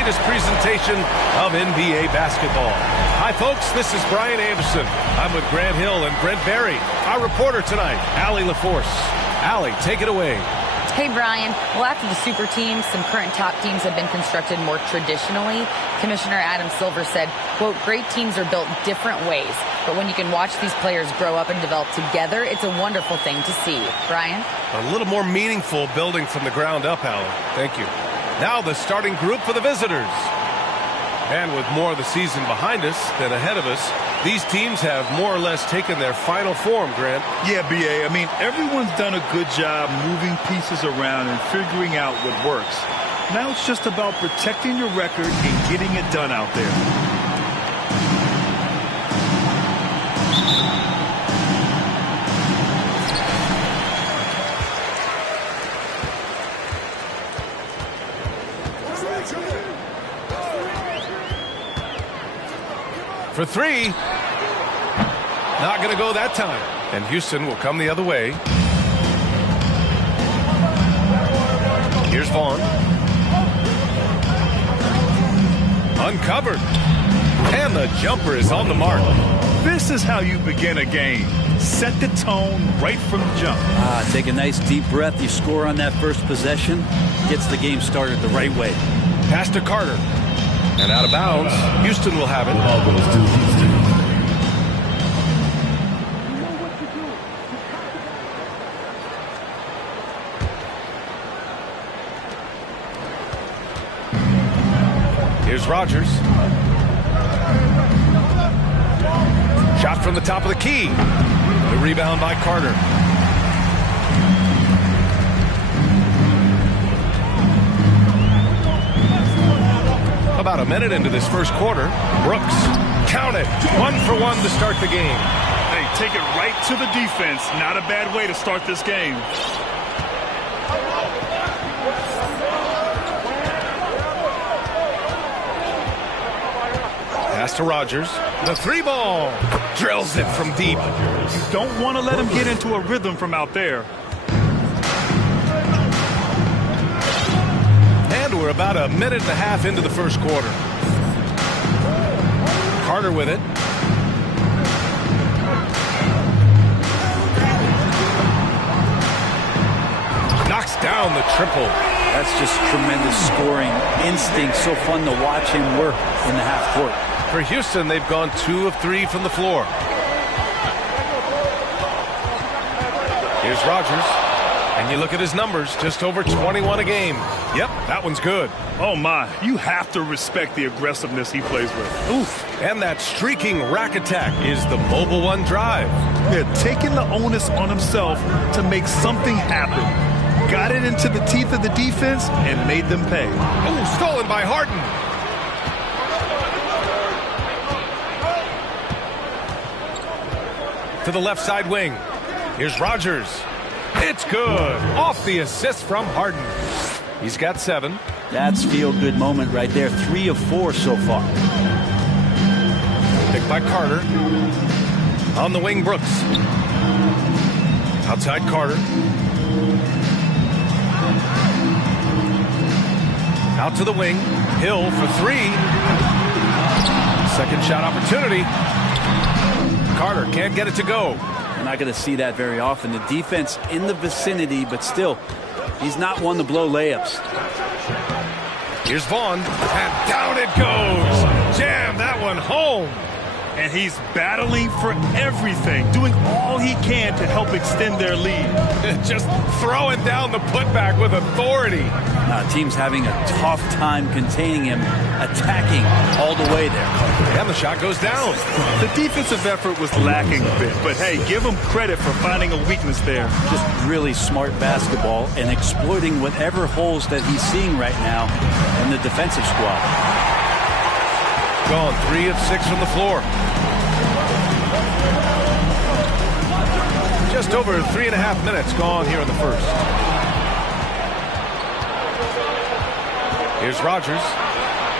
latest presentation of NBA basketball. Hi, folks. This is Brian Anderson. I'm with Grant Hill and Brent Berry. Our reporter tonight, Allie LaForce. Allie, take it away. Hey, Brian. Well, after the super teams, some current top teams have been constructed more traditionally. Commissioner Adam Silver said, quote, great teams are built different ways. But when you can watch these players grow up and develop together, it's a wonderful thing to see. Brian? A little more meaningful building from the ground up, Allie. Thank you. Now the starting group for the visitors. And with more of the season behind us than ahead of us, these teams have more or less taken their final form, Grant. Yeah, B.A. I mean, everyone's done a good job moving pieces around and figuring out what works. Now it's just about protecting your record and getting it done out there. For three. Not going to go that time. And Houston will come the other way. Here's Vaughn. Uncovered. And the jumper is on the mark. This is how you begin a game. Set the tone right from the jump. Take a nice deep breath. You score on that first possession. Gets the game started the right way. Pass to Carter. And out of bounds. Houston will have it. Here's Rogers. Shot from the top of the key. The rebound by Carter. About a minute into this first quarter. Brooks. Count it. 1 for 1 to start the game. Hey, take it right to the defense. Not a bad way to start this game. Pass to Rogers. The three ball. Drills it from deep. You don't want to let him get into a rhythm from out there. And we're about a minute and a half into the first quarter. Carter with it. Knocks down the triple. That's just tremendous scoring instinct. So fun to watch him work in the half court. For Houston, they've gone 2 of 3 from the floor. Here's Rogers. And you look at his numbers, just over 21 a game. Yep, that one's good. Oh, my. You have to respect the aggressiveness he plays with. Oof. And that streaking rack attack is the Mobile One drive. They're taking the onus on himself to make something happen. Got it into the teeth of the defense and made them pay. Oh, stolen by Harden. To the left side wing. Here's Rogers. It's good. Off the assist from Harden. He's got 7. That's feel-good moment right there. 3 of 4 so far. Picked by Carter. On the wing, Brooks. Outside Carter. Out to the wing. Hill for 3. Second shot opportunity. Carter can't get it to go. We're not going to see that very often. The defense in the vicinity, but still, he's not one to blow layups. Here's Vaughn, and down it goes. Jam that one home. And he's battling for everything, doing all he can to help extend their lead. Just throwing down the putback with authority. Team's having a tough time containing him, attacking all the way there. And the shot goes down. The defensive effort was lacking a bit, but hey, give him credit for finding a weakness there. Just really smart basketball and exploiting whatever holes that he's seeing right now in the defensive squad. Gone 3 of 6 from the floor. Just over 3.5 minutes gone here in the first. Here's Rogers.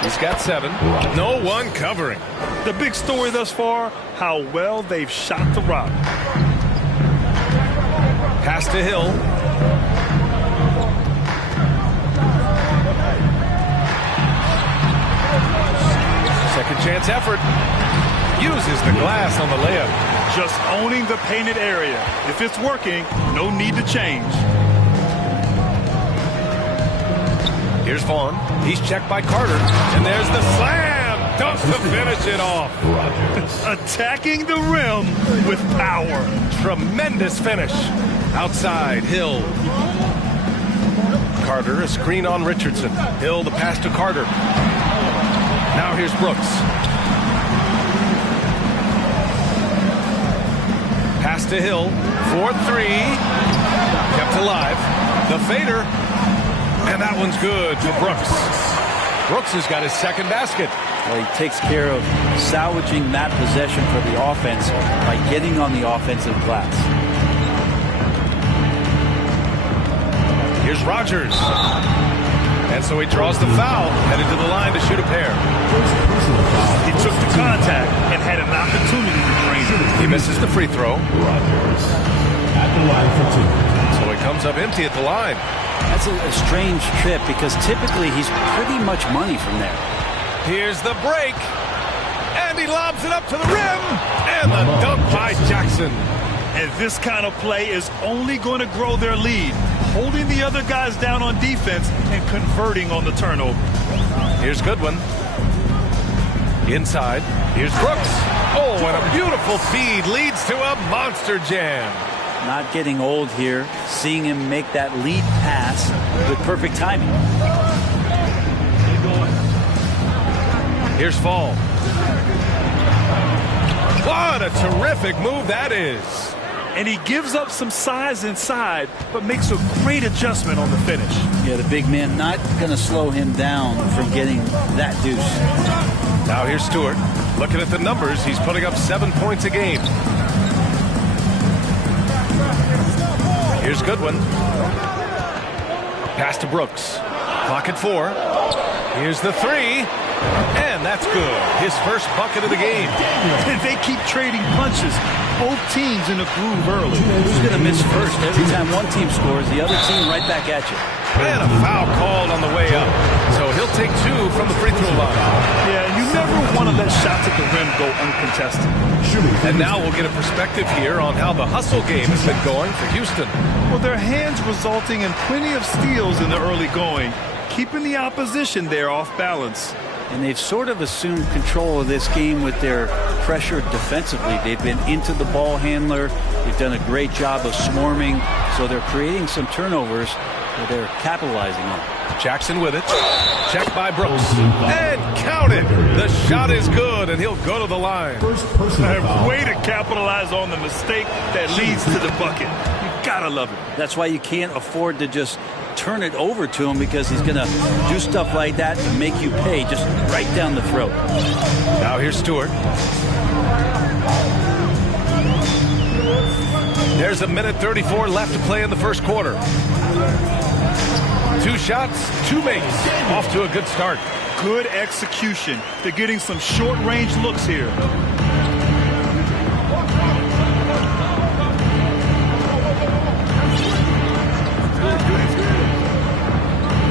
He's got 7. No one covering. The big story thus far, how well they've shot the rock. Pass to Hill. second chance effort. Uses the glass on the layup. Just owning the painted area. If it's working, no need to change. Here's Vaughn. He's checked by Carter. And there's the slam dunk to finish it off. Attacking the rim with power. Tremendous finish. Outside, Hill. Carter, a screen on Richardson. Hill, the pass to Carter. Now here's Brooks. Pass to Hill. 4-3. Kept alive. The fader. And that one's good to Brooks. Brooks has got his second basket. Well, he takes care of salvaging that possession for the offense by getting on the offensive glass. Here's Rogers. And so he draws the foul, headed to the line to shoot a pair. He took the contact and had an opportunity to drain it. He misses the free throw. Rogers at the line for two. So he comes up empty at the line. That's a strange trip because typically he's pretty much money from there. Here's the break. And he lobs it up to the rim. And the dunk by Jackson. And this kind of play is only going to grow their lead. Holding the other guys down on defense and converting on the turnover. Here's Goodwin. Inside. Here's Brooks. Oh, and a beautiful feed leads to a monster jam. Not getting old here. Seeing him make that lead pass with perfect timing. Here's Fall. What a terrific move that is. And he gives up some size inside, but makes a great adjustment on the finish. Yeah, the big man not going to slow him down from getting that deuce. Now here's Stewart. Looking at the numbers, he's putting up 7 points a game. Here's Goodwin. Pass to Brooks. Clock at 4. Here's the three. And that's good. His first bucket of the game. They keep trading punches. Both teams in a groove early. Who's going to miss first? Every time one team scores, the other team right back at you. And a foul called on the way up. So he'll take 2 from the free throw line. Yeah, you never want to let shots at the rim go uncontested. And now we'll get a perspective here on how the hustle game has been going for Houston. Well, their hands resulting in plenty of steals in the early going, keeping the opposition there off balance. And they've sort of assumed control of this game with their pressure defensively. They've been into the ball handler. They've done a great job of swarming. So they're creating some turnovers that they're capitalizing on. Jackson with it. Checked by Brooks. And counted. The shot is good, and he'll go to the line. Way to capitalize on the mistake that leads to the bucket. You gotta love it. That's why you can't afford to just turn it over to him, because he's going to do stuff like that to make you pay just right down the throat. Now here's Stewart. There's 1:34 left to play in the first quarter. 2 shots, 2 makes. Off to a good start. Good execution. They're getting some short-range looks here.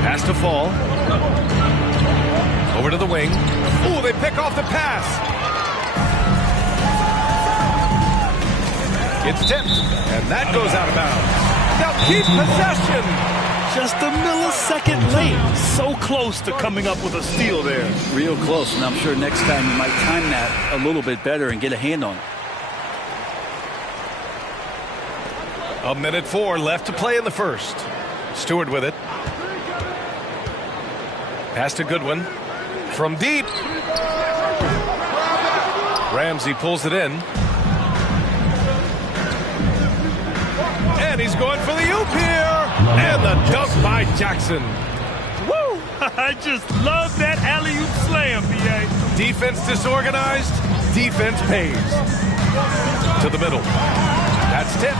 Pass to Fall. Over to the wing. Oh, they pick off the pass. It's tipped, and that goes out of bounds. Now keep possession. Just a millisecond late. So close to coming up with a steal there. Real close, and I'm sure next time you might time that a little bit better and get a hand on it. 1:04 left to play in the first. Stewart with it. Pass to Goodwin. From deep. Ramsey pulls it in. And he's going for the oop here. And the dunk by Jackson. Woo! I just love that alley-oop slam, B.A. Defense disorganized. Defense pays. To the middle. That's tipped.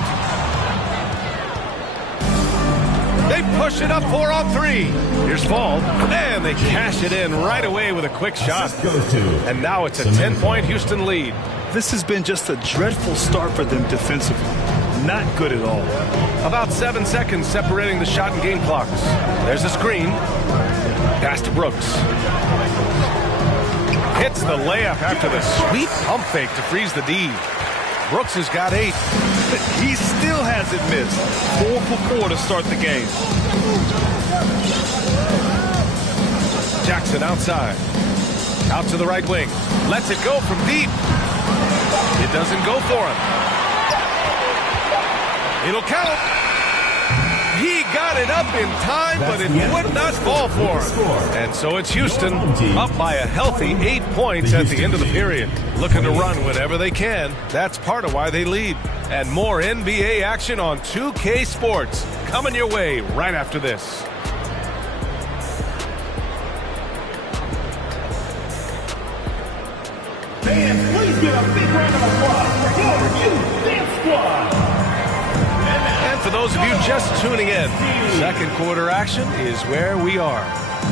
They push it up 4-on-3. Here's Fall. And they cash it in right away with a quick shot. And now it's a 10-point Houston lead. This has been just a dreadful start for them defensively. Not good at all. About 7 seconds separating the shot and game clocks. There's a screen. Pass to Brooks. Hits the layup after the sweet pump fake to freeze the D. Brooks has got 8. He still hasn't missed. 4 for 4 to start the game. Jackson outside. Out to the right wing. Lets it go from deep. It doesn't go for him. It'll count. He got it up in time, but it would not fall for him. And so it's Houston up by a healthy 8 points at the end of the period. Looking to run whenever they can. That's part of why they lead. And more NBA action on 2K Sports coming your way right after this. Fans, please give a big round of applause for your Youth Dance Squad. And for those of you just tuning in, second quarter action is where we are.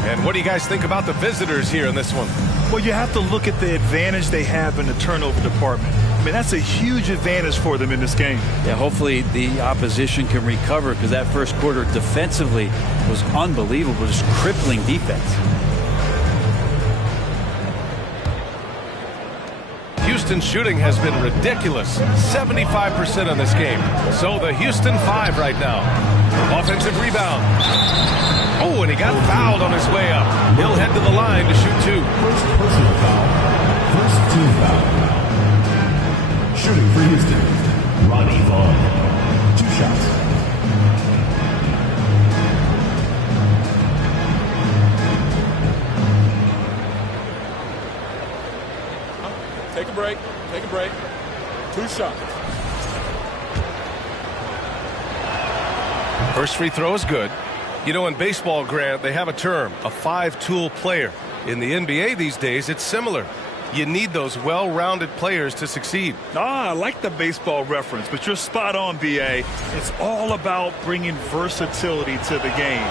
And what do you guys think about the visitors here in this one? Well, you have to look at the advantage they have in the turnover department. I mean, that's a huge advantage for them in this game. Yeah, hopefully the opposition can recover, because that first quarter defensively was unbelievable, just crippling defense. Houston shooting has been ridiculous, 75% in this game. So the Houston 5 right now. Offensive rebound. Oh, and he got fouled on his way up. He'll head to the line to shoot 2. First personal foul. First team foul. Shooting for Houston, Ronnie Vaughn. 2 shots. Take a break. Take a break. 2 shots. First free throw is good. You know, in baseball, Grant, they have a term, a 5-tool player. In the NBA these days, it's similar. You need those well-rounded players to succeed. I like the baseball reference, but you're spot on, B.A. It's all about bringing versatility to the game.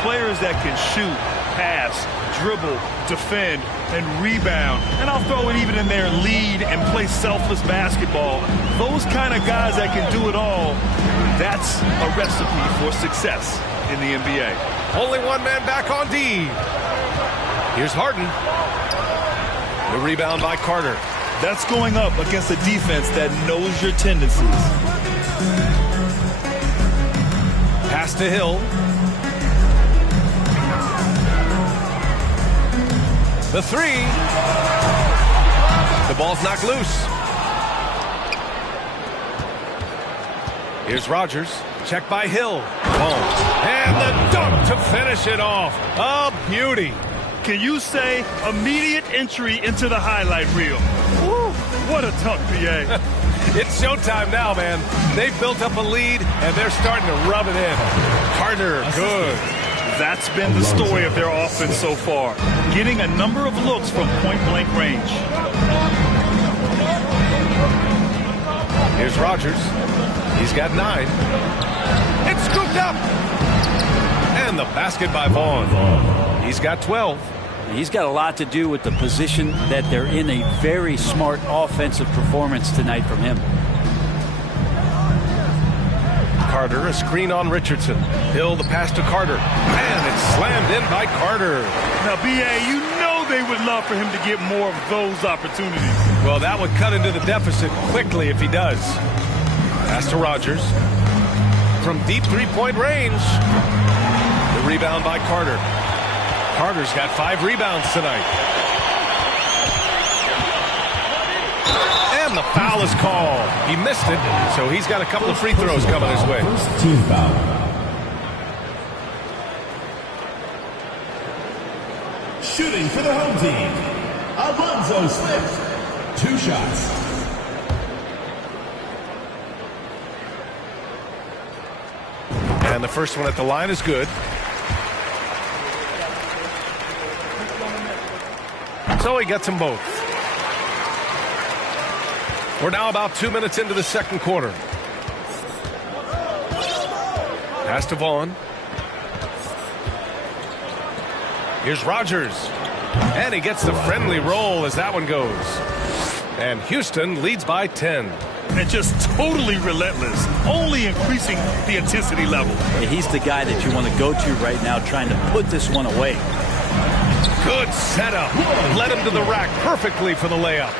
Players that can shoot, pass, dribble, defend, and rebound. And I'll throw it even in there, lead and play selfless basketball. Those kind of guys that can do it all, that's a recipe for success in the NBA. Only one man back on D. Here's Harden. The rebound by Carter. That's going up against a defense that knows your tendencies. Pass to Hill. The 3. The ball's knocked loose. Here's Rogers. Check by Hill. Boom. And the dunk to finish it off. A beauty. Can you say immediate entry into the highlight reel? Woo, what a dunk, B.A. It's showtime now, man. They've built up a lead, and they're starting to rub it in. Carter, good. That's been the story of their offense so far. Getting a number of looks from point-blank range. Here's Rogers. He's got 9. It's scooped up. And the basket by Vaughn. He's got 12. He's got a lot to do with the position that they're in. A very smart offensive performance tonight from him. Carter, a screen on Richardson. Hill, the pass to Carter. And it's slammed in by Carter. Now, B.A., you know they would love for him to get more of those opportunities. Well, that would cut into the deficit quickly if he does. Pass to Rogers. From deep three-point range. The rebound by Carter. Carter's got 5 rebounds tonight. And the foul is called. He missed it, so he's got a couple of free throws coming his way. First team foul. Shooting for the home team, Alonzo Swift. 2 shots. And the first one at the line is good. So he gets them both. We're now about 2 minutes into the second quarter. Pass to Vaughn. Here's Rogers. And he gets the friendly roll as that one goes. And Houston leads by 10. And just totally relentless, only increasing the intensity level. He's the guy that you want to go to right now, trying to put this one away. Good setup. Led him to the rack perfectly for the layup.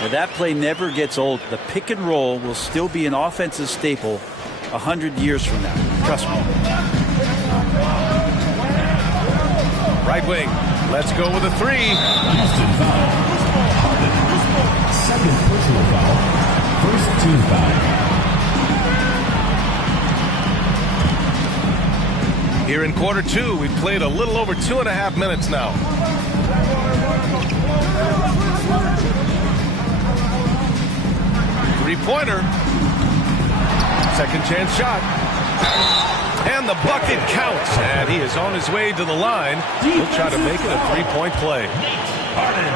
Now that play never gets old. The pick and roll will still be an offensive staple 100 years from now. Trust me. Right wing. Let's go with a three. Houston foul. Harden. Second personal foul. First team foul. Here in quarter two, we've played a little over 2.5 minutes now. Three-pointer. Second chance shot. And the bucket counts. And he is on his way to the line. He'll try to make it a three-point play. Harden.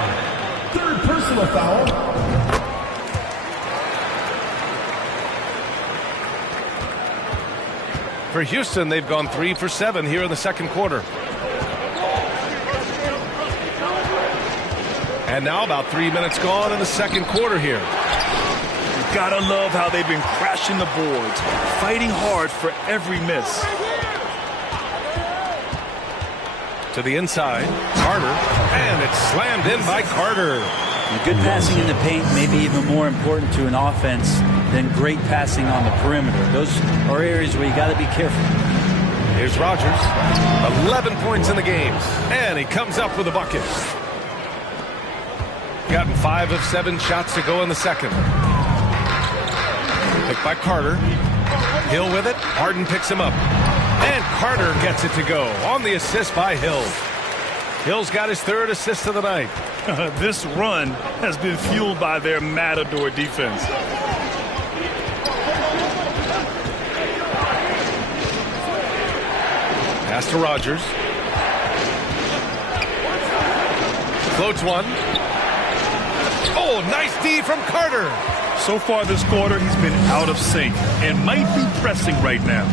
Third personal foul. For Houston, they've gone 3 for 7 here in the second quarter. And now about 3 minutes gone in the second quarter here. You gotta love how they've been crashing the boards, fighting hard for every miss. To the inside, Carter, and it's slammed in by Carter. And good passing in the paint may be even more important to an offense than great passing on the perimeter. Those are areas where you got to be careful. Here's Rogers, 11 points in the game, and he comes up with a bucket. Gotten 5 of 7 shots to go in the second. Picked by Carter. Hill with it. Harden picks him up. And Carter gets it to go on the assist by Hill. Hill's got his third assist of the night. This run has been fueled by their matador defense. Pass to Rogers. Floats one. Oh, nice D from Carter. So far this quarter, he's been out of sync and might be pressing right now.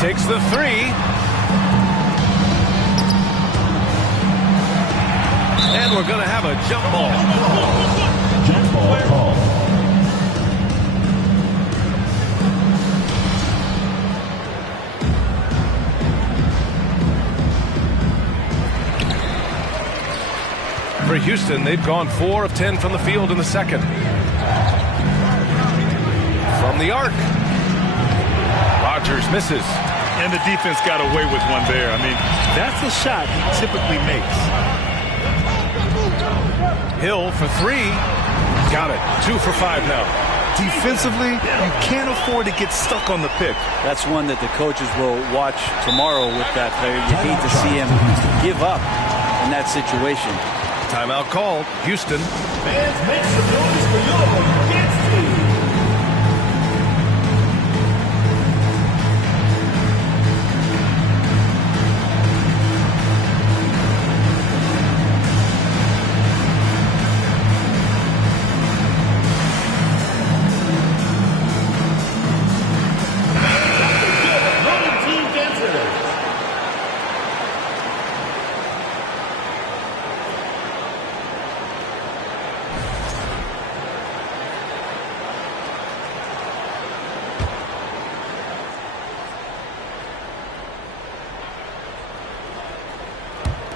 Takes the three. And we're going to have a jump ball. Jump ball call. For Houston, they've gone 4 of 10 from the field in the second. From the arc. Rogers misses. And the defense got away with one there. I mean, that's a shot he typically makes. Hill for 3. Got it. 2 for 5 now. Defensively, you can't afford to get stuck on the pick. That's one that the coaches will watch tomorrow with that player. You hate to see him give up in that situation. Timeout called. Houston. Fans, make some noise for your Nuggets team.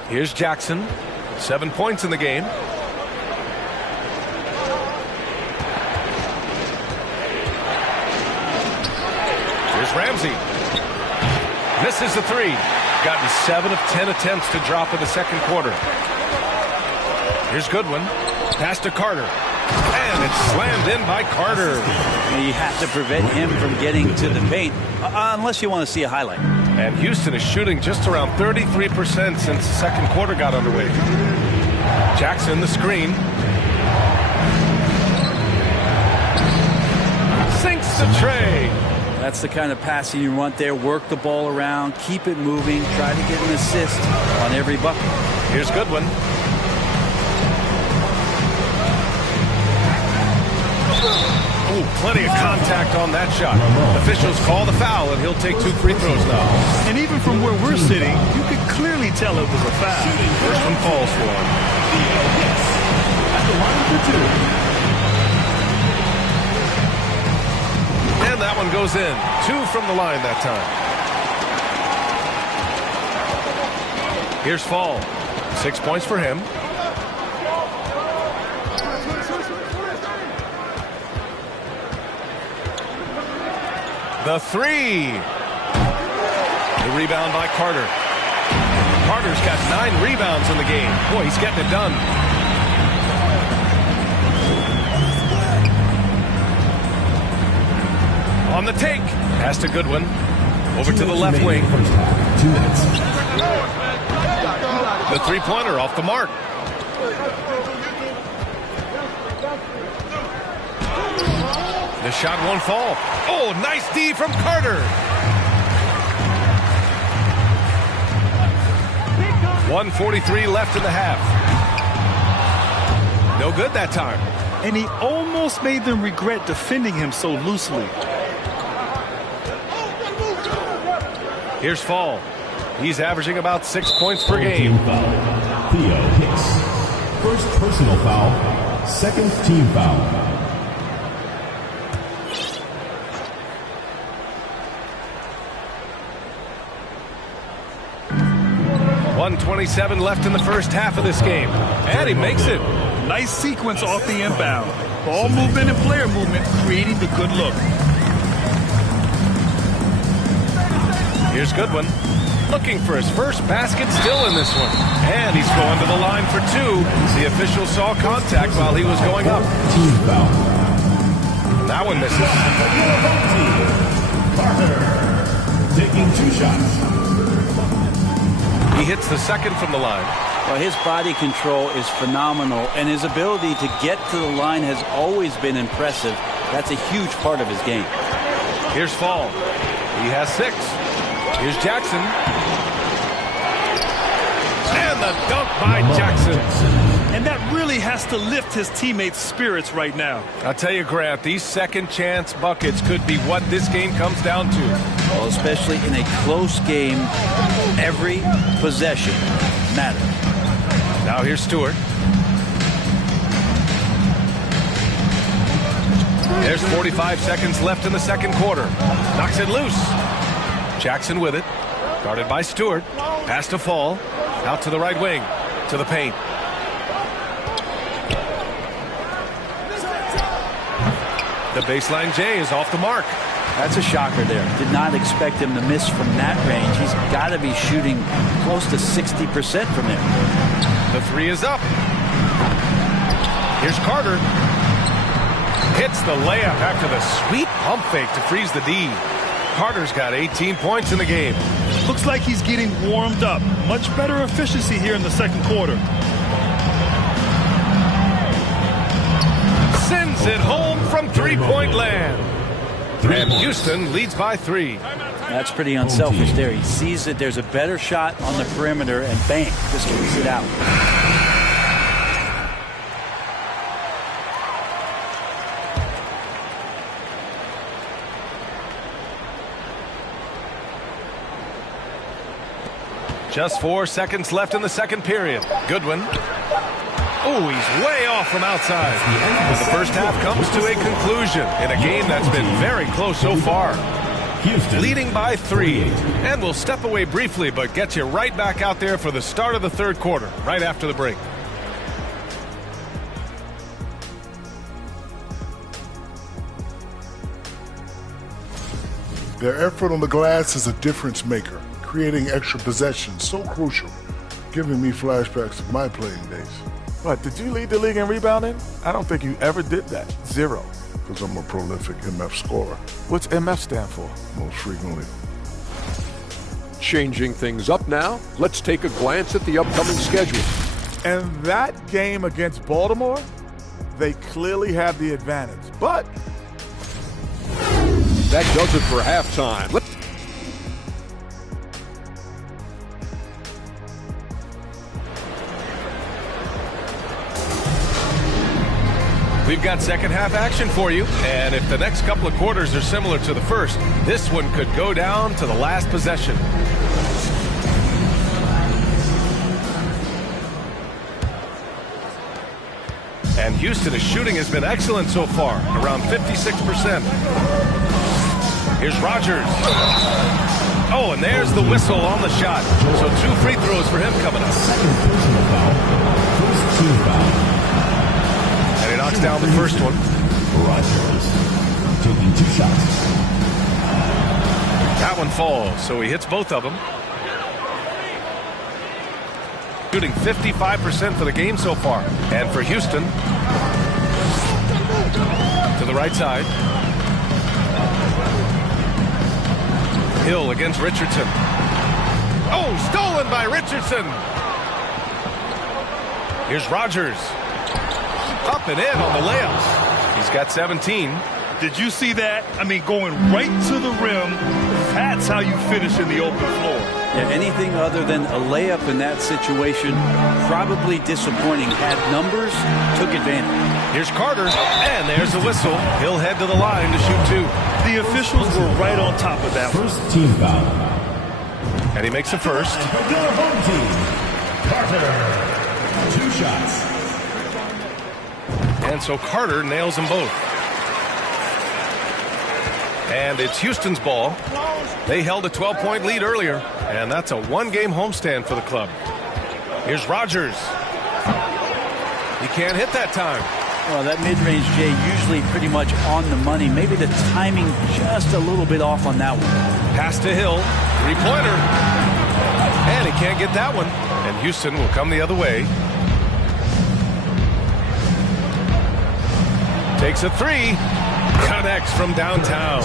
Here's Jackson. 7 points in the game. Here's Ramsey. Misses the three. Gotten 7 of 10 attempts to drop in the second quarter. Here's Goodwin. Pass to Carter. And it's slammed in by Carter. You have to prevent him from getting to the paint unless you want to see a highlight. And Houston is shooting just around 33% since the second quarter got underway. Jackson, the screen. Sinks the tray. That's the kind of passing you want there. Work the ball around, keep it moving, try to get an assist on every bucket. Here's Goodwin. Ooh, plenty of contact on that shot. Officials call the foul, and he'll take 2 free throws now. And even from where we're sitting, you could clearly tell it was a foul. First one falls for him. At the line for 2. And that one goes in. 2 from the line that time. Here's Fall. 6 points for him. The three. The rebound by Carter. Carter's got 9 rebounds in the game. Boy, he's getting it done. On the take. Pass to Goodwin. Over to the left wing. The three-pointer off the mark. The shot won't fall. Oh, nice D from Carter. 1:43 left in the half. No good that time. And he almost made them regret defending him so loosely. Here's Fall. He's averaging about 6 points per game. Theo Hicks. First personal foul. Second team foul. .127 left in the first half of this game. And he makes it. Nice sequence off the inbound. Ball movement and player movement creating the good look. Here's Goodwin. Looking for his first basket still in this one. And he's going to the line for 2. The official saw contact while he was going up. Team foul. That one misses. Carter taking 2 shots. He hits the second from the line. Well, his body control is phenomenal, and his ability to get to the line has always been impressive. That's a huge part of his game. Here's Fall. He has 6. Here's Jackson. And the dunk by Jackson. And that really has to lift his teammates' spirits right now. I'll tell you, Grant, these second chance buckets could be what this game comes down to. Well, especially in a close game, every possession matters. Now here's Stewart. There's 45 seconds left in the second quarter. Knocks it loose. Jackson with it. Guarded by Stewart. Pass to Fall. Out to the right wing. To the paint. The baseline J is off the mark. That's a shocker there. Did not expect him to miss from that range. He's got to be shooting close to 60% from there. The three is up. Here's Carter. Hits the layup after the sweet pump fake to freeze the D. Carter's got 18 points in the game. Looks like he's getting warmed up. Much better efficiency here in the second quarter. Sends it home from three-point land. And Houston leads by 3. That's pretty unselfish there. He sees that there's a better shot on the perimeter and bang, just kicks it out. Just 4 seconds left in the second period. Goodwin. Oh, he's way off from outside. And the first half comes to a conclusion in a game that's been very close so far. Houston Leading by 3. And we'll step away briefly, but get you right back out there for the start of the third quarter, right after the break. Their effort on the glass is a difference maker, creating extra possessions, so crucial, giving me flashbacks of my playing days. What, did you lead the league in rebounding? I don't think you ever did that. 0. Because I'm a prolific MF scorer, What's MF stand for? most frequently. Changing things up now, let's take a glance at the upcoming schedule. And that game against Baltimore, they clearly have the advantage. But That does it for halftime. We've got second half action for you, and if the next couple of quarters are similar to the first, this one could go down to the last possession. And Houston's shooting has been excellent so far, around 56%. Here's Rogers. Oh, and there's the whistle on the shot. So 2 free throws for him coming up. Second personal foul. First team foul. And he knocks down the first one. Rogers taking 2 shots. That one falls, so he hits both of them. Shooting 55% for the game so far. And for Houston, to the right side. Hill against Richardson. Oh, stolen by Richardson. Here's Rogers. Up and in on the layup. He's got 17. Did you see that? I mean, going right to the rim. That's how you finish in the open floor. Yeah, anything other than a layup in that situation, probably disappointing. Had numbers, took advantage. Here's Carter, and there's the whistle. He'll head to the line to shoot 2. The officials were right on top of that. First team foul. And he makes the first. For your home team, Carter. 2 shots. And so Carter nails them both. And it's Houston's ball. They held a 12-point lead earlier, and that's a 1-game homestand for the club. Here's Rogers. He can't hit that time. Well, that mid-range, Jay, usually pretty much on the money. Maybe the timing just a little bit off on that one. Pass to Hill. 3-pointer. And he can't get that one. And Houston will come the other way. Takes a 3. Connects from downtown.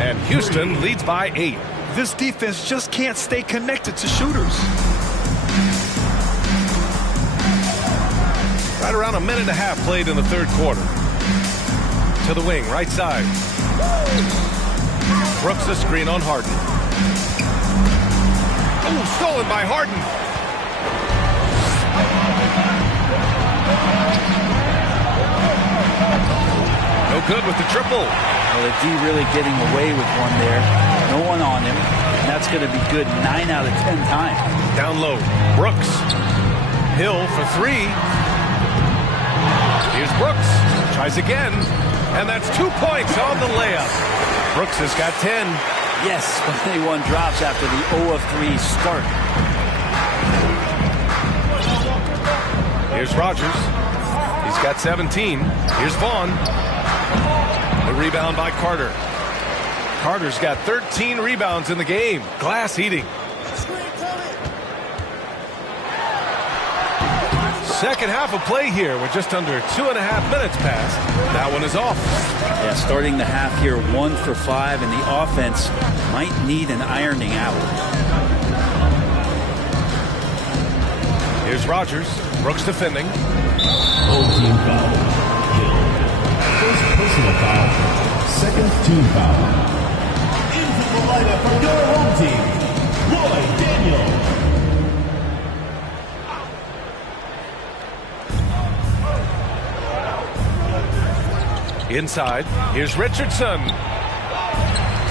And Houston leads by 8. This defense just can't stay connected to shooters. Right around a minute and a half played in the third quarter. To the wing, right side. Brooks the screen on Harden. Oh, stolen by Harden. No good with the triple. Well, the D really getting away with one there. No one on him. And that's going to be good 9 out of 10 times. Down low. Brooks. Hill for 3. Here's Brooks. Tries again. And that's 2 points on the layup. Brooks has got 10. Yes, but one drops after the 0 of 3 start. Here's Rogers. He's got 17. Here's Vaughn. The rebound by Carter. Carter's got 13 rebounds in the game. Glass eating. Second half of play here. We're just under 2.5 minutes past. That one is off. Yeah, starting the half here 1 for 5, and the offense might need an ironing out. Here's Rogers. Brooks defending. Home team foul. First personal foul. Second team foul. Into the lineup for your home team, Lloyd Daniel. Inside. Here's Richardson.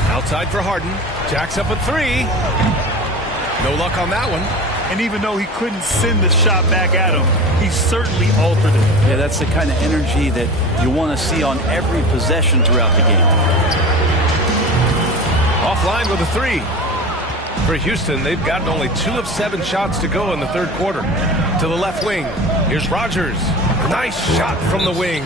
Outside for Harden. Jacks up a 3. No luck on that one. And even though he couldn't send the shot back at him, he certainly altered it. Yeah, that's the kind of energy that you want to see on every possession throughout the game. Offline with a 3. For Houston, they've gotten only 2 of 7 shots to go in the third quarter. To the left wing. Here's Rogers. Nice shot from the wing.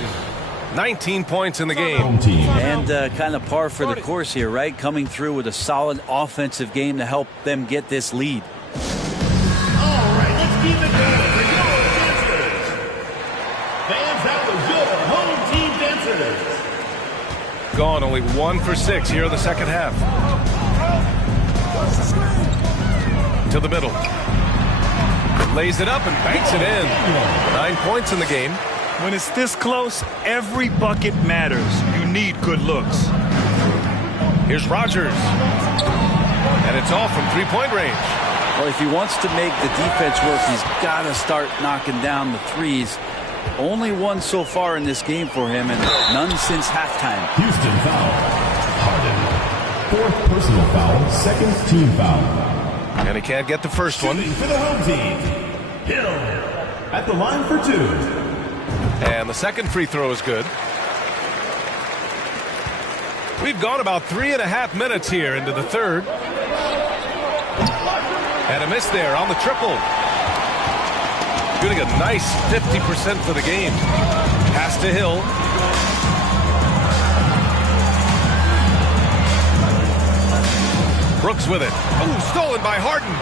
19 points in the game. And kind of par for the course here, right? Coming through with a solid offensive game to help them get this lead. All right, let's keep it going for your dancers. Fans, that was your home team dancers. Gone only 1 for 6 here in the second half. To the middle. Lays it up and banks it in. 9 points in the game. When it's this close, every bucket matters. You need good looks. Here's Rogers. And it's all from three-point range. Well, if he wants to make the defense work, he's got to start knocking down the threes. Only 1 so far in this game for him, and none since halftime. Houston foul. Harden. 4th personal foul. 2nd team foul. And he can't get the first one. Shooting for the home team, Hill. At the line for 2. And the second free throw is good. We've gone about 3.5 minutes here into the third. And a miss there on the triple. Shooting a nice 50% for the game. Pass to Hill. Brooks with it. Oh, stolen by Harden.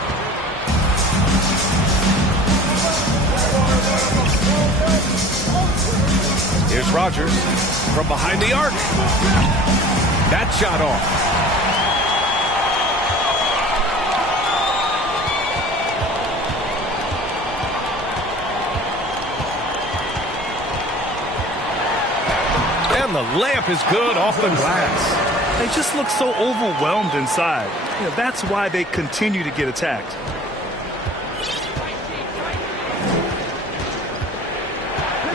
Here's Rogers from behind the arc. That shot off. And the layup is good off the glass. They just look so overwhelmed inside. That's why they continue to get attacked.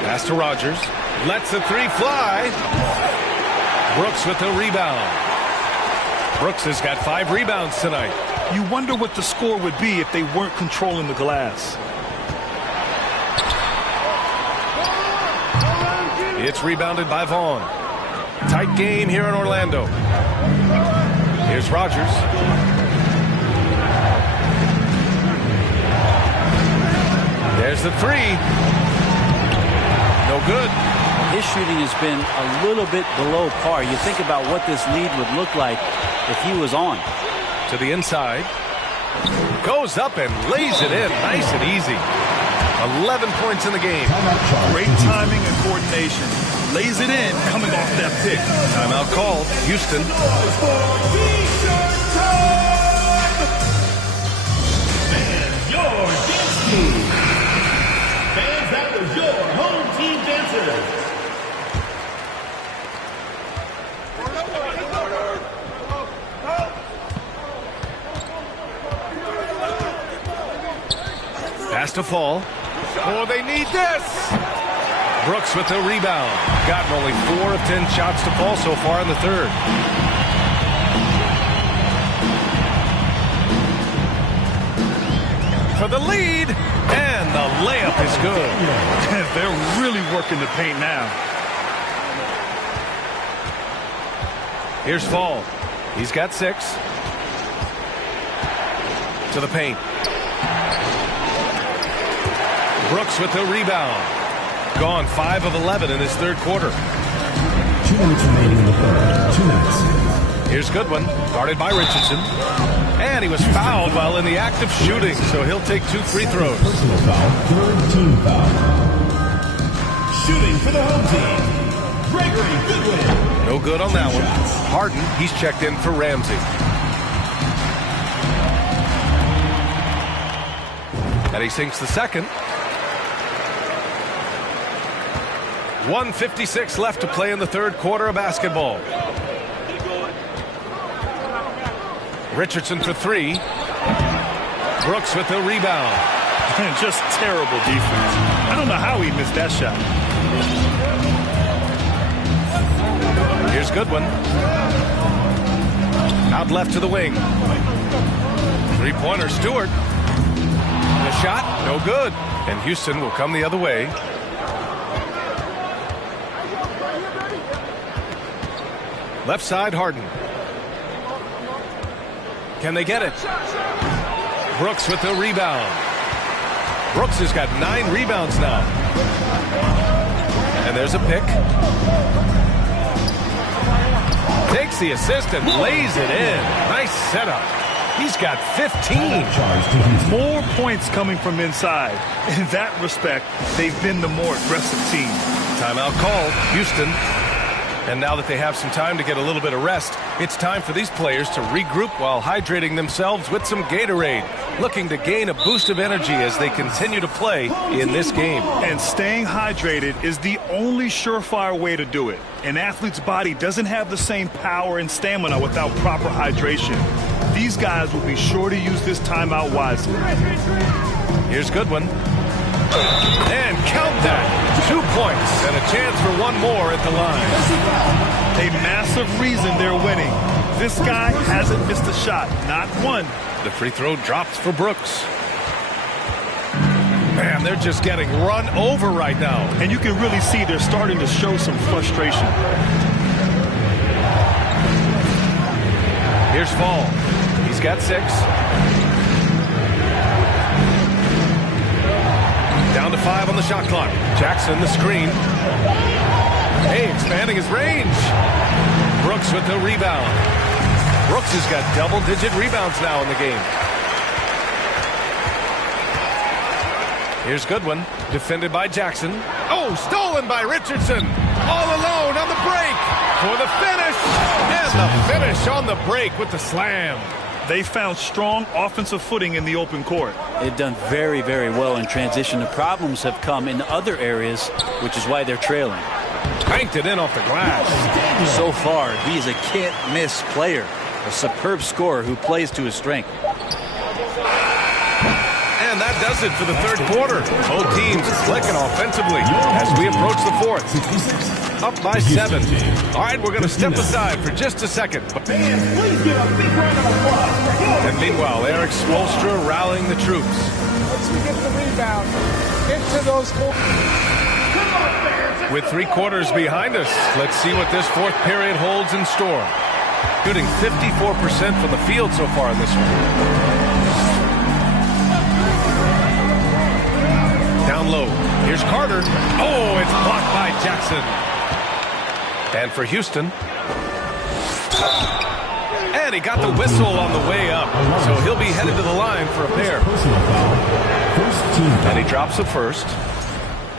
Pass to Rogers. Lets the three fly. Brooks with the rebound. Brooks has got 5 rebounds tonight. You wonder what the score would be if they weren't controlling the glass. It's rebounded by Vaughn. Tight game here in Orlando. Here's Rogers. There's the three. No good. His shooting has been a little bit below par. You think about what this lead would look like if he was on. To the inside. Goes up and lays it in. Nice and easy. 11 points in the game. Great timing and coordination. Lays it in coming off that pick. Timeout called. Houston. And your dance team. Fans, that was your home team dancers. Pass to Fall. Oh, they need this. Brooks with the rebound. Gotten only 4 of 10 shots to fall so far in the third. For the lead. And the layup is good. They're really working the paint now. Here's Fall. He's got 6. To the paint. Brooks with the rebound. Gone 5 of 11 in this third quarter. 2 minutes remaining in the third. 2 minutes. Here's Goodwin, guarded by Richardson. And he was fouled while in the act of shooting, so he'll take 2 free throws. Personal foul, third team foul. Shooting for the home team, Gregory Goodwin. No good on that one. Harden, he's checked in for Ramsey. And he sinks the second. 1:56 left to play in the third quarter of basketball. Richardson for 3. Brooks with the rebound. Just terrible defense. I don't know how he missed that shot. Here's Goodwin. Out left to the wing. 3-pointer Stewart. The shot, no good. And Houston will come the other way. Left side, Harden. Can they get it? Brooks with the rebound. Brooks has got 9 rebounds now. And there's a pick. Takes the assist and lays it in. Nice setup. He's got 15. More points coming from inside. In that respect, they've been the more aggressive team. Timeout called. Houston. And now that they have some time to get a little bit of rest, it's time for these players to regroup while hydrating themselves with some Gatorade, looking to gain a boost of energy as they continue to play in this game. And staying hydrated is the only surefire way to do it. An athlete's body doesn't have the same power and stamina without proper hydration. These guys will be sure to use this timeout wisely. Here's Goodwin. And count that. 2 points and a chance for 1 more at the line. A massive reason they're winning. This guy hasn't missed a shot, not one. The free throw drops for Brooks. Man, they're just getting run over right now. And you can really see they're starting to show some frustration. Here's Fall. He's got 6. shot clock. Jackson, the screen. Hey, expanding his range. Brooks with the rebound. Brooks has got double-digit rebounds now in the game. Here's Goodwin, defended by Jackson. Oh, stolen by Richardson. All alone on the break for the finish. And the finish on the break with the slam. They found strong offensive footing in the open court. They've done very, very well in transition. The problems have come in other areas, which is why they're trailing. Banked it in off the glass. So far, he's a can't-miss player. A superb scorer who plays to his strength. And that does it for the third quarter. Both teams clicking offensively as we approach the fourth. Up by 7. All right, we're going to step aside for just a second. And meanwhile, Eric Spoelstra rallying the troops. Once we get the rebound into those four. With 3 quarters behind us, let's see what this fourth period holds in store. Shooting 54% from the field so far in this one. Down low. Here's Carter. Oh, it's blocked by Jackson. And for Houston. And he got the whistle on the way up. So he'll be headed to the line for a pair. And he drops the first.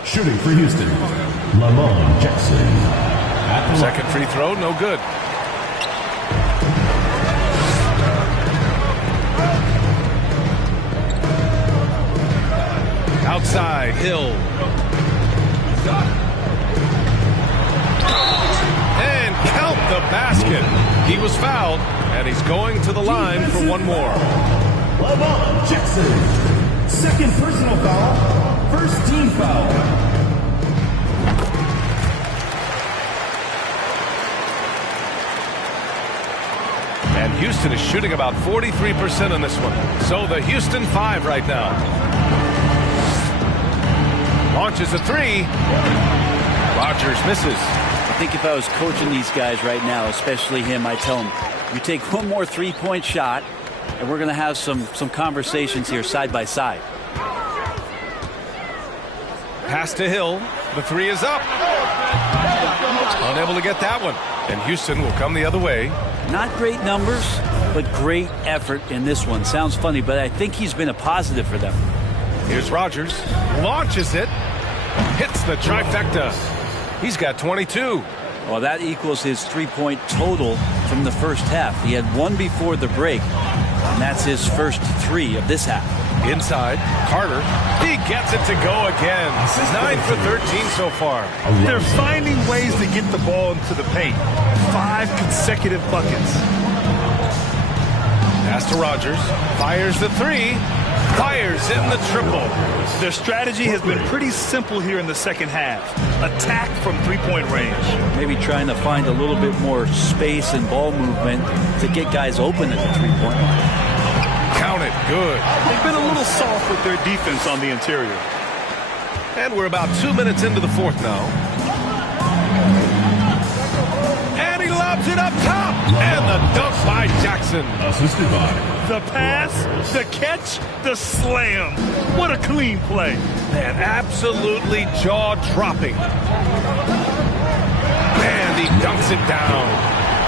Shooting for Houston, Lamont Jackson. Second free throw, no good. Outside, Hill. And count the basket. He was fouled, and he's going to the line for one more. Lamont Jackson, second personal foul, first team foul. And Houston is shooting about 43% in this one. So the Houston 5 right now. Launches a 3. Rogers misses. I think if I was coaching these guys right now, especially him, I'd tell him, you take one more three-point shot, and we're going to have some conversations here side by side. Pass to Hill. The 3 is up. Unable to get that one. And Houston will come the other way. Not great numbers, but great effort in this one. Sounds funny, but I think he's been a positive for them. Here's Rogers. Launches it. Hits the trifecta. He's got 22. Well, that equals his three-point total from the first half. He had one before the break, and that's his first 3 of this half. Inside, Carter. He gets it to go again. 9 for 13 so far. They're finding ways to get the ball into the paint. 5 consecutive buckets. Pass to Rogers. Fires the 3. Fires in the triple. Their strategy has been pretty simple here in the second half. Attack from three-point range. Maybe trying to find a little bit more space and ball movement to get guys open at the three-point line. Count it. Good. They've been a little soft with their defense on the interior. And we're about 2 minutes into the fourth now. And he lobs it up top. And the dunk by Jackson. Assisted by The pass, the catch, the slam. What a clean play. Man, absolutely jaw-dropping. And he dunks it down.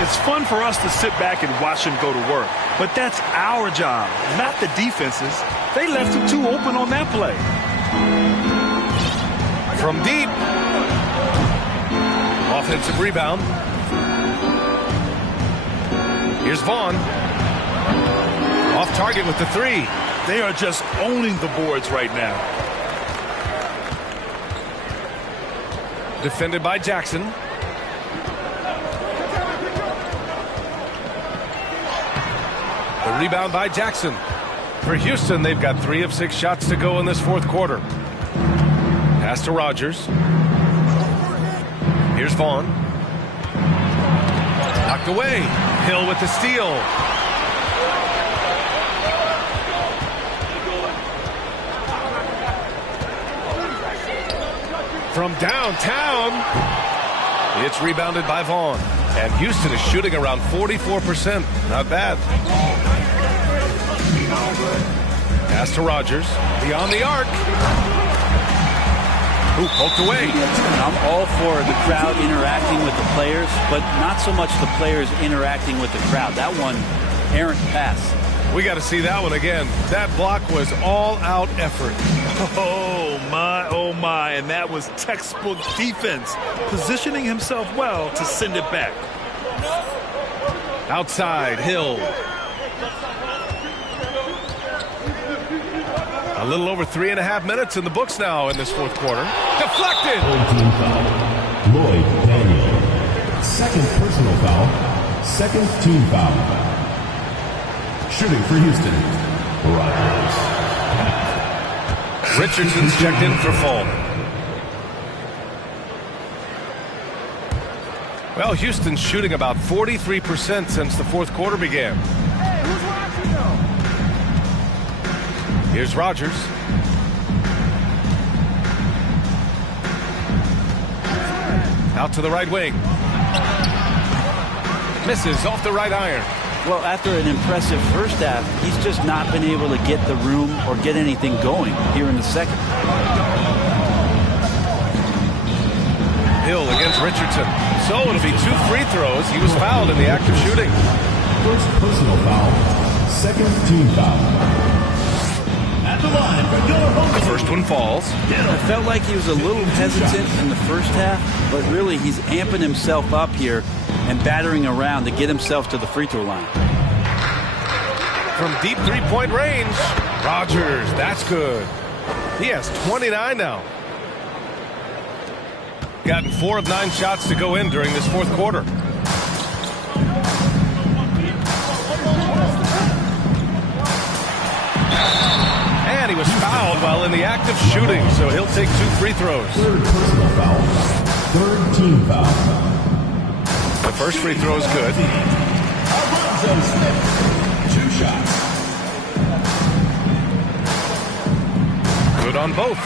It's fun for us to sit back and watch him go to work. But that's our job, not the defense's. They left him too open on that play. From deep. Offensive rebound. Here's Vaughn. Off target with the 3. They are just owning the boards right now. Defended by Jackson. The rebound by Jackson. For Houston, they've got 3 of 6 shots to go in this fourth quarter. Pass to Rogers. Here's Vaughn. Knocked away. Hill with the steal. From downtown. It's rebounded by Vaughn. And Houston is shooting around 44%. Not bad. Pass to Rogers. Beyond the arc. Ooh, poked away. I'm all for the crowd interacting with the players, but not so much the players interacting with the crowd. That one, errant pass. We got to see that one again. That block was all-out effort. Oh, my. And that was textbook defense, positioning himself well to send it back. Outside, Hill. A little over 3.5 minutes in the books now in this fourth quarter. Deflected. Team foul. Lloyd Daniel. Second personal foul. Second team foul. Shooting for Houston. Rogers. Richardson's checked in for fall. Well, Houston's shooting about 43% since the fourth quarter began. Here's Rogers. Out to the right wing. Misses off the right iron. Well, after an impressive first half, he's just not been able to get the room or get anything going here in the second. Hill against Richardson. So it'll be 2 free throws. He was fouled in the act of shooting. First personal foul. Second team foul. At the line for your home. The first one falls. I felt like he was a little hesitant in the first half, but really he's amping himself up here and battering around to get himself to the free throw line. From deep three-point range, Rogers, that's good. He has 29 now. Gotten 4 of 9 shots to go in during this fourth quarter. And he was fouled while in the act of shooting, so he'll take 2 free throws. Third personal foul. Third team foul. The first free throw is good. Alonzo Smith. 2 shots. Good on both.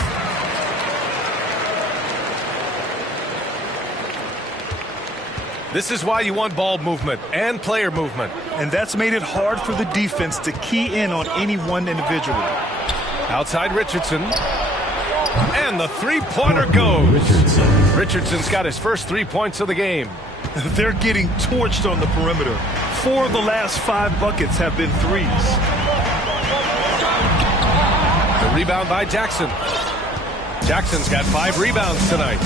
This is why you want ball movement and player movement. And that's made it hard for the defense to key in on any one individual. Outside Richardson. And the three-pointer goes. Richardson's got his first 3 points of the game. They're getting torched on the perimeter. 4 of the last 5 buckets have been threes. The rebound by Jackson. Jackson's got 5 rebounds tonight.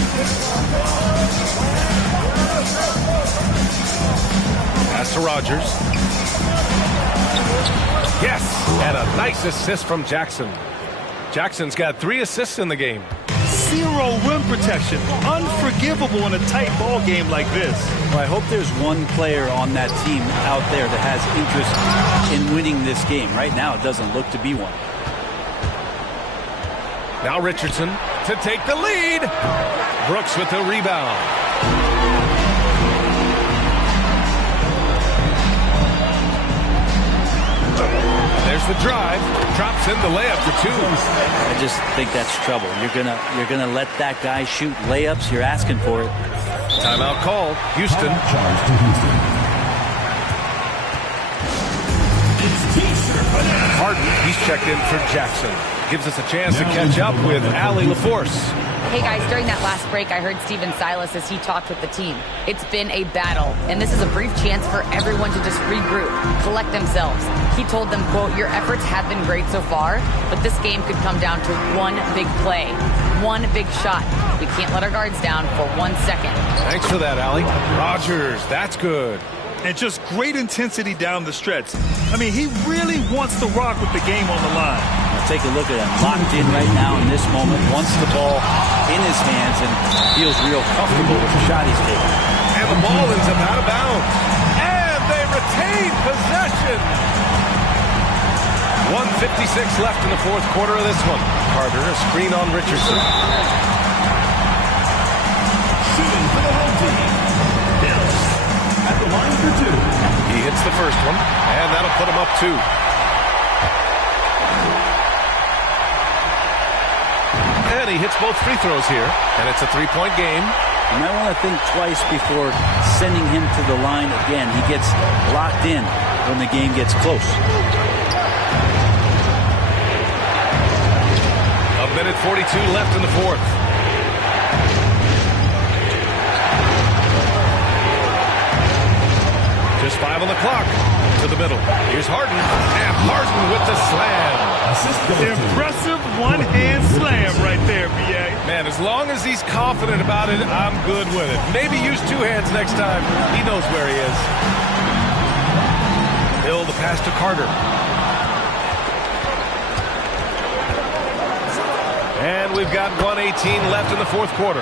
Pass to Rogers. Yes, and a nice assist from Jackson. Jackson's got 3 assists in the game. 0 rim protection. Unforgivable in a tight ball game like this. Well, I hope there's one player on that team out there that has interest in winning this game. Right now, it doesn't look to be one. Now Richardson to take the lead. Brooks with the rebound. There's the drive. Drops in the layup for 2. I just think that's trouble. You're gonna let that guy shoot layups. You're asking for it. Timeout called. Houston. Charge to Houston. Harden, he's checked in for Jackson. Gives us a chance to catch up with Allie LaForce. Hey guys, during that last break, I heard Steven Silas as he talked with the team. It's been a battle, and this is a brief chance for everyone to just regroup, collect themselves. He told them, quote, your efforts have been great so far, but this game could come down to one big play, one big shot. We can't let our guards down for 1 second. Thanks for that, Allie. Rogers, that's good. And just great intensity down the stretch. I mean, he really wants to rock with the game on the line. Now take a look at him, locked in right now in this moment, wants the ball in his hands and feels real comfortable with the shot he's taking. And the ball ends up out of bounds. And they retain possession. 1:56 left in the fourth quarter of this one. Carter, a screen on Richardson. Shooting for the home team. Hill. At the line for 2. He hits the first one, and that'll put him up 2. And he hits both free throws here, and it's a 3-point game. You might want to think twice before sending him to the line again. He gets locked in when the game gets close. 1:42 left in the fourth. 5 on the clock. To the middle. Here's Harden. And Harden with the slam. Impressive one-hand slam right there, B.A. Man, as long as he's confident about it, I'm good with it. Maybe use 2 hands next time. He knows where he is. Hill, the pass to Carter. And we've got 1:18 left in the fourth quarter.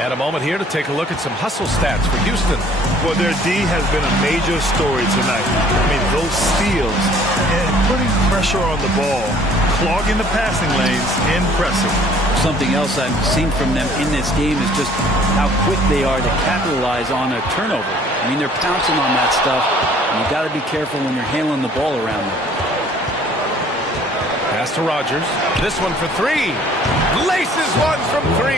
And a moment here to take a look at some hustle stats for Houston. Well, their D has been a major story tonight. I mean, those steals and putting pressure on the ball, clogging the passing lanes, impressive. Something else I've seen from them in this game is just how quick they are to capitalize on a turnover. I mean, they're pouncing on that stuff, and you got to be careful when you're handling the ball around them. Pass to Rogers. This one for 3. Laces one from 3.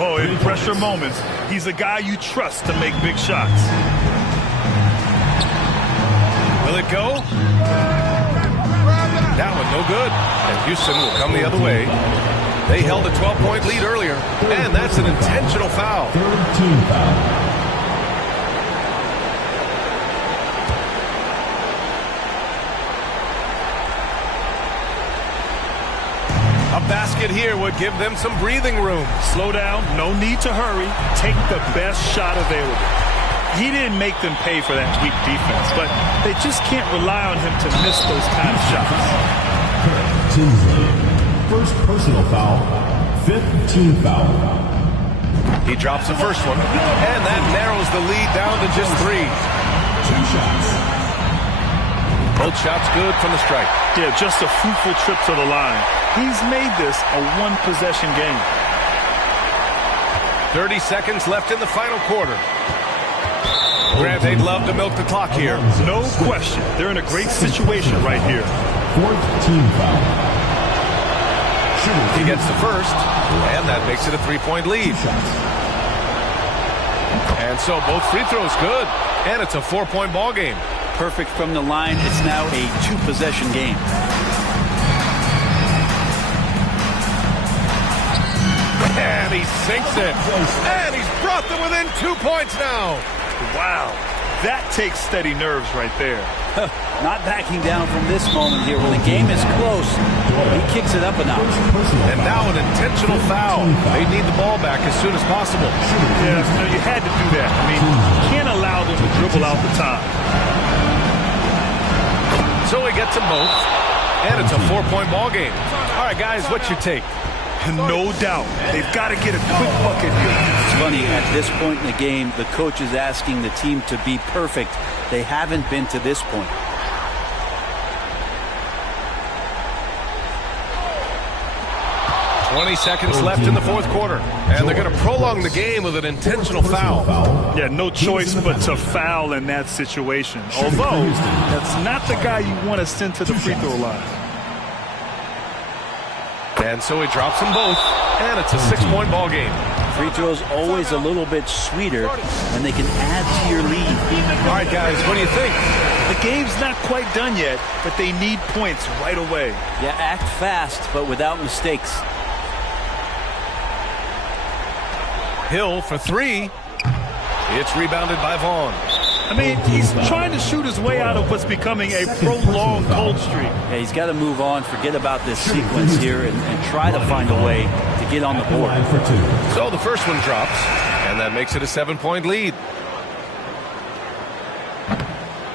Oh, in pressure moments, he's a guy you trust to make big shots. Will it go? That one no good. And Houston will come the other way. They held a 12-point lead earlier, and that's an intentional foul. Third team foul. A basket here would give them some breathing room. Slow down, no need to hurry. Take the best shot available. He didn't make them pay for that weak defense, but they just can't rely on him to miss those kind of shots. Tinsley, first personal foul, 5th team foul. He drops the first one, and that narrows the lead down to just 3. 2 shots. Both shots good from the strike. Yeah, just a fruitful trip to the line. He's made this a one-possession game. 30 seconds left in the final quarter. Grant, they'd love to milk the clock here. No question. They're in a great situation right here. 4th team foul. He gets the first, and that makes it a 3-point lead. And so both free throws good, and it's a 4-point ball game. Perfect from the line. It's now a 2-possession game. And he sinks it. And he's brought them within 2 points now. Wow. That takes steady nerves right there. Not backing down from this moment here. When the game is close, he kicks it up a notch. And now an intentional foul. They need the ball back as soon as possible. Yeah, no, you had to do that. I mean, you can't allow them to dribble out the time. So he gets them both, and it's a 4-point ball game. All right, guys, what's your take? No doubt. They've got to get a quick bucket here. It's funny, at this point in the game, the coach is asking the team to be perfect. They haven't been to this point. $20 seconds left in the fourth quarter, and they're going to prolong the game with an intentional foul. Yeah, no choice but to foul in that situation. Although, that's not the guy you want to send to the free throw line. And so he drops them both, and it's a 6-point ball game. Free throws always a little bit sweeter, and they can add to your lead. All right, guys, what do you think? The game's not quite done yet, but they need points right away. Yeah, act fast, but without mistakes. Hill for 3. It's rebounded by Vaughn. I mean, he's trying to shoot his way out of what's becoming a prolonged cold streak. Yeah, he's got to move on, forget about this sequence here, and try to find a way to get on the board. So the first one drops, and that makes it a 7-point lead.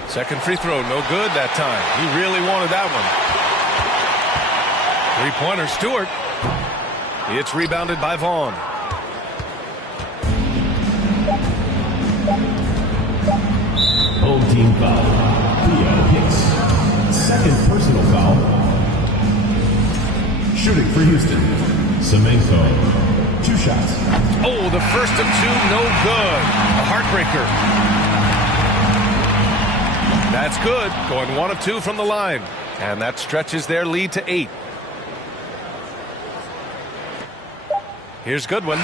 Second free throw, no good that time. He really wanted that one. Three-pointer, Stewart. It's rebounded by Vaughn. Home team foul. Theo Hicks. Second personal foul. Shooting for Houston. Semenko. 2 shots. Oh, the first of 2, no good. A heartbreaker. That's good. Going 1 of 2 from the line. And that stretches their lead to 8. Here's Goodwin.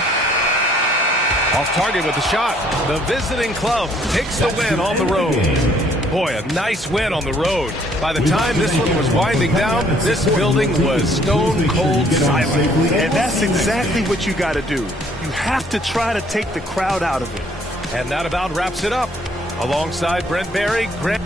Off target with the shot. The visiting club takes the win on the road. Boy, a nice win on the road. By the time this one was winding down, this building was stone cold silent. And that's exactly what you got to do. You have to try to take the crowd out of it. And that about wraps it up. Alongside Brent Berry, Grant.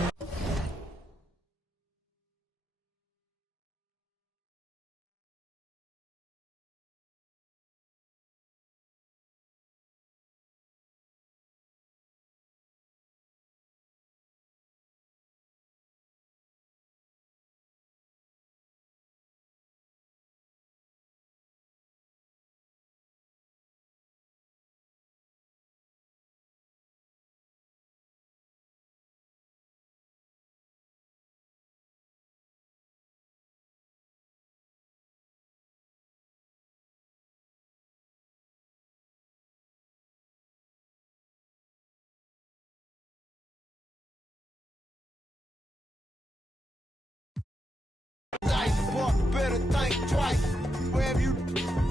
Better think twice. Wherever you